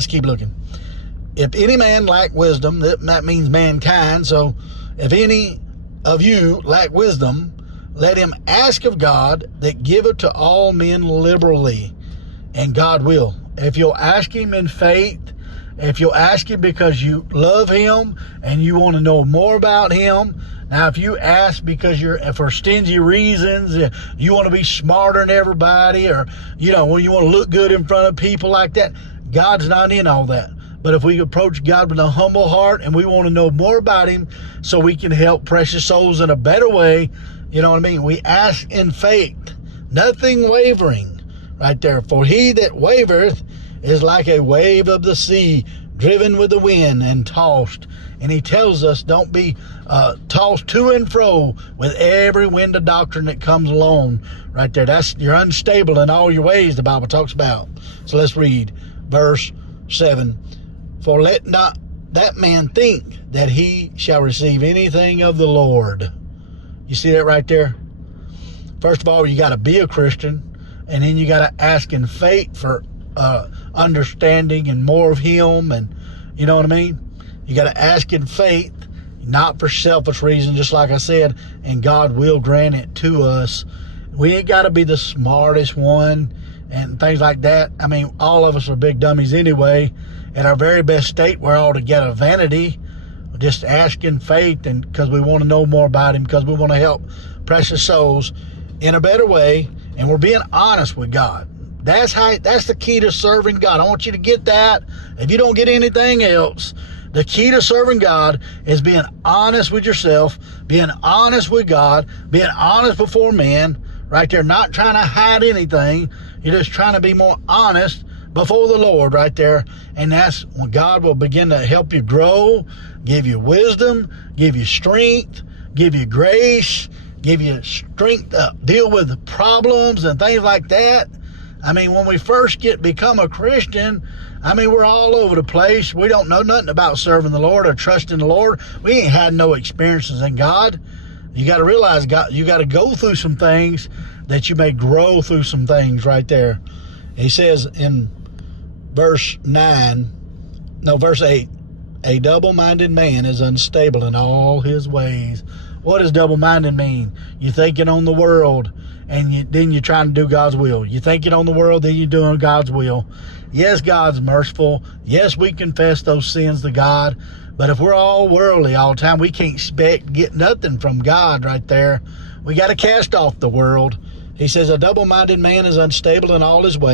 Let's keep looking. If any man lack wisdom, that means mankind. So if any of you lack wisdom, let him ask of God that giveth to all men liberally, and God will. If you'll ask him in faith, if you'll ask him because you love him and you want to know more about him. Now, if you ask because you're for stingy reasons, you want to be smarter than everybody, or, when you want to look good in front of people like that, God's not in all that. But if we approach God with a humble heart and we want to know more about him so we can help precious souls in a better way, you know what I mean? We ask in faith, nothing wavering, right there. For he that wavereth is like a wave of the sea, driven with the wind and tossed. And he tells us, don't be tossed to and fro with every wind of doctrine that comes along, right there. You're unstable in all your ways, the Bible talks about. So let's read verse 7. For let not that man think that he shall receive anything of the Lord. You see that right there? First of all, you got to be a Christian, and then you got to ask in faith for understanding and more of him, and you know what I mean? You got to ask in faith, not for selfish reasons, just like I said, and God will grant it to us. We ain't got to be the smartest one and things like that. I mean, all of us are big dummies anyway. At our very best state, we're altogether vanity. Just ask in faith, and because we want to know more about him, because we want to help precious souls in a better way, and we're being honest with God. That's the key to serving God. I want you to get that. If you don't get anything else, the key to serving God is being honest with yourself, being honest with God, being honest before men, right there, not trying to hide anything. You're just trying to be more honest before the Lord, right there. And that's when God will begin to help you grow, give you wisdom, give you strength, give you grace, give you strength to deal with problems and things like that. I mean, when we first become a Christian, I mean, we're all over the place. We don't know nothing about serving the Lord or trusting the Lord. We ain't had no experiences in God. You got to realize, God, you got to go through some things that you may grow through some things right there. He says in verse 8, a double-minded man is unstable in all his ways. What does double-minded mean? You're thinking on the world, and then you're trying to do God's will. You're thinking on the world, then you're doing God's will. Yes, God's merciful. Yes, we confess those sins to God. But if we're all worldly all the time, we can't expect to get nothing from God right there. We got to cast off the world. He says, a double-minded man is unstable in all his ways.